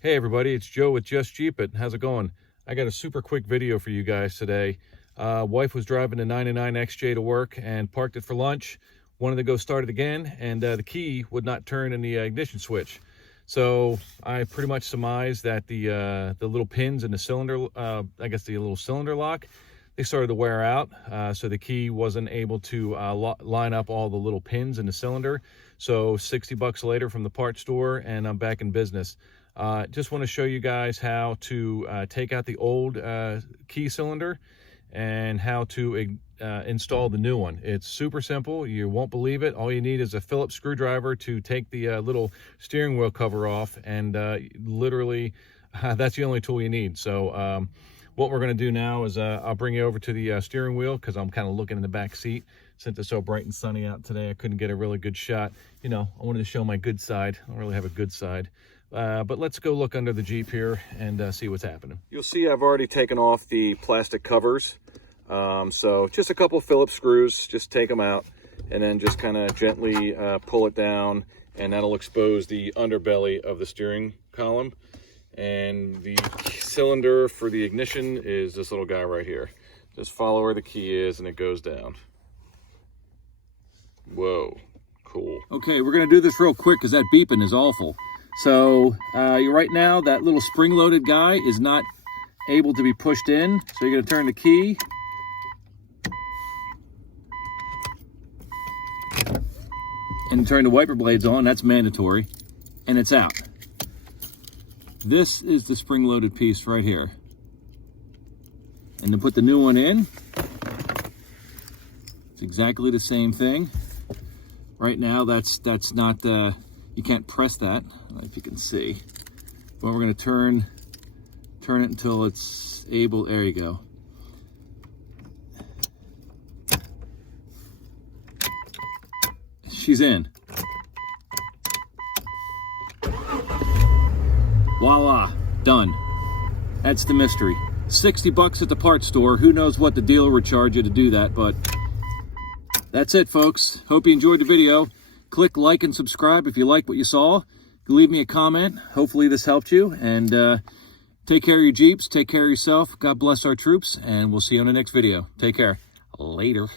Hey everybody, it's Joe with Just Jeep It. How's it going? I got a super quick video for you guys today. Wife was driving the 99 XJ to work and parked it for lunch. Wanted to go start it again, and the key would not turn in the ignition switch. So I pretty much surmised that the little pins in the cylinder, I guess the little cylinder lock, they started to wear out. So the key wasn't able to line up all the little pins in the cylinder. So 60 bucks later from the parts store, and I'm back in business. Just want to show you guys how to take out the old key cylinder and how to install the new one. It's super simple. You won't believe it. All you need is a Phillips screwdriver to take the little steering wheel cover off, and literally that's the only tool you need. So what we're going to do now is I'll bring you over to the steering wheel, because I'm kind of looking in the back seat. Since it's so bright and sunny out today, I couldn't get a really good shot. You know, I wanted to show my good side. I don't really have a good side. But let's go look under the Jeep here and see what's happening. You'll see I've already taken off the plastic covers. So just a couple Phillips screws, just take them out and then just kind of gently pull it down, and that'll expose the underbelly of the steering column. And the cylinder for the ignition is this little guy right here. Just follow where the key is and it goes down. Whoa, cool. Okay, we're gonna do this real quick because that beeping is awful. So right now, that little spring-loaded guy is not able to be pushed in. So you're going to turn the key. And turn the wiper blades on. That's mandatory. And it's out. This is the spring-loaded piece right here. And to put the new one in, it's exactly the same thing. Right now, that's not... you can't press that, I don't know if you can see. But we're gonna turn it until it's able, there you go. She's in. Voila, done. That's the mystery. 60 bucks at the parts store. Who knows what the dealer would charge you to do that, but that's it, folks. Hope you enjoyed the video. Click like and subscribe if you like what you saw. Leave me a comment. Hopefully this helped you. And take care of your Jeeps. Take care of yourself. God bless our troops. And we'll see you on the next video. Take care. Later.